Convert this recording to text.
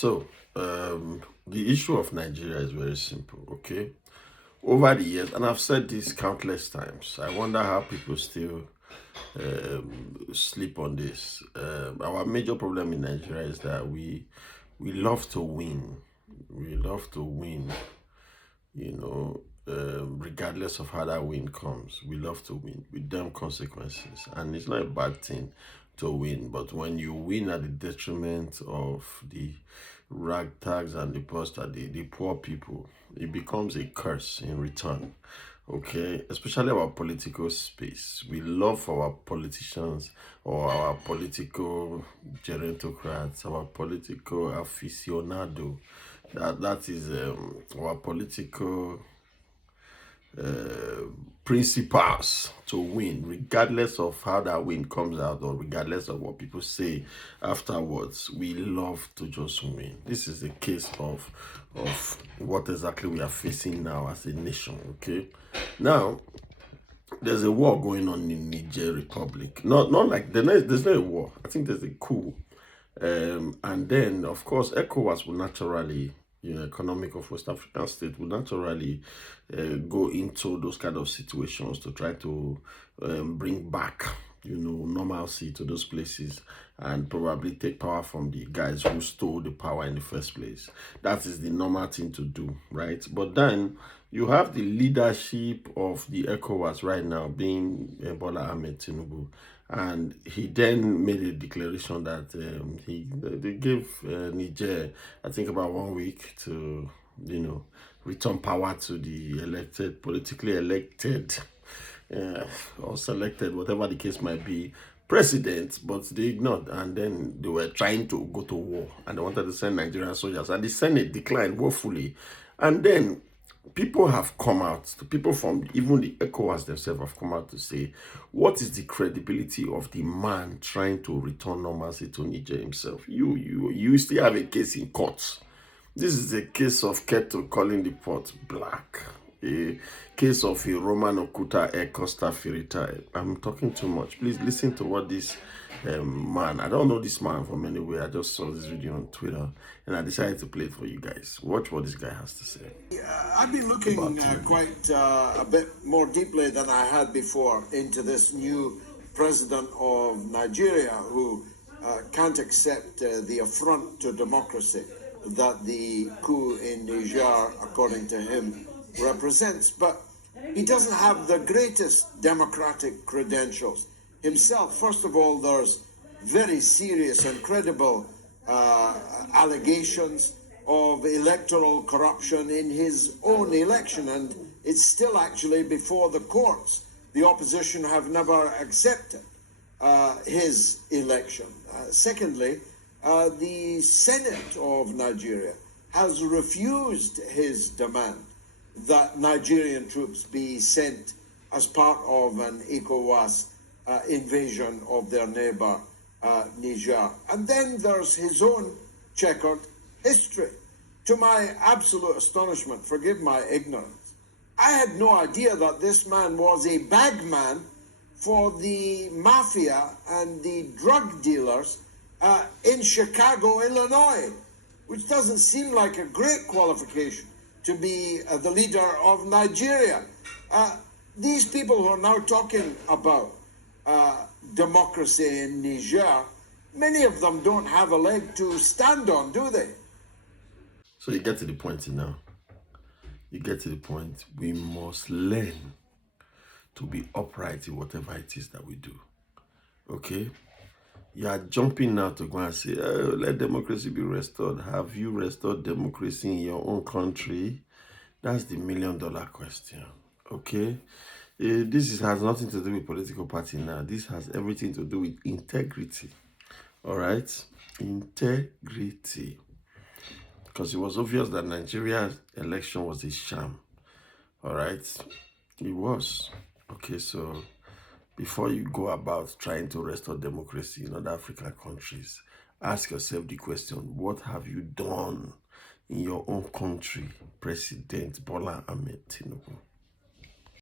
So, the issue of Nigeria is very simple, okay? Over the years, and I've said this countless times, I wonder how people still sleep on this. Our major problem in Nigeria is that we love to win. We love to win, regardless of how that win comes. We love to win with them consequences. And it's not a bad thing to win, but when you win at the detriment of the ragtags and the the poor people, it becomes a curse in return. Okay, especially our political space. We love our politicians or our political gerontocrats, our political aficionado. That is our political principles to win, regardless of how that win comes out or regardless of what people say afterwards. We love to just win. This is the case of what exactly we are facing now as a nation. Okay, now there's a war going on in Niger Republic. Not like there's not a war. I think there's a coup. And then, of course, ECOWAS will naturally, Economic of West African States will naturally go into those kind of situations to try to bring back, normalcy to those places and probably take power from the guys who stole the power in the first place. That is the normal thing to do, right? But then you have the leadership of the ECOWAS right now being Bola Ahmed Tinubu. And he then made a declaration that they gave Niger, I think, about 1 week to, return power to the politically elected, or selected, whatever the case might be, president. But they ignored, and then they were trying to go to war, and they wanted to send Nigerian soldiers, and the Senate declined woefully. And then people have come out, people from even the ECOWAS themselves have come out to say, what is the credibility of the man trying to return normalcy to Niger himself? You still have a case in court. This is a case of kettle calling the pot black. A case of a Roman Okuta e Costa Firita. I'm talking too much. Please listen to what this man, I don't know this man from anywhere. I just saw this video on Twitter and I decided to play it for you guys. Watch what this guy has to say. I've been looking quite a bit more deeply than I had before into this new president of Nigeria who can't accept the affront to democracy that the coup in Niger, according to him, represents. But he doesn't have the greatest democratic credentials himself. First of all, there's very serious and credible allegations of electoral corruption in his own election, and it's still actually before the courts. The opposition have never accepted his election. Secondly, the Senate of Nigeria has refused his demand that Nigerian troops be sent as part of an ECOWAS invasion of their neighbor, Niger. And then there's his own checkered history. To my absolute astonishment, forgive my ignorance, I had no idea that this man was a bagman for the mafia and the drug dealers in Chicago, Illinois, which doesn't seem like a great qualification to be the leader of Nigeria. These people who are now talking about democracy in Niger, many of them don't have a leg to stand on, do they? So you get to the point now. You get to the point. We must learn to be upright in whatever it is that we do. Okay? You are jumping now to go and say, oh, let democracy be restored. Have you restored democracy in your own country? That's the $1 million question. Okay? This has nothing to do with political party now. This has everything to do with integrity. All right? Integrity. Because it was obvious that Nigeria's election was a sham. All right? It was. Okay, so before you go about trying to restore democracy in other African countries, ask yourself the question, what have you done in your own country, President Bola Ahmed Tinubu?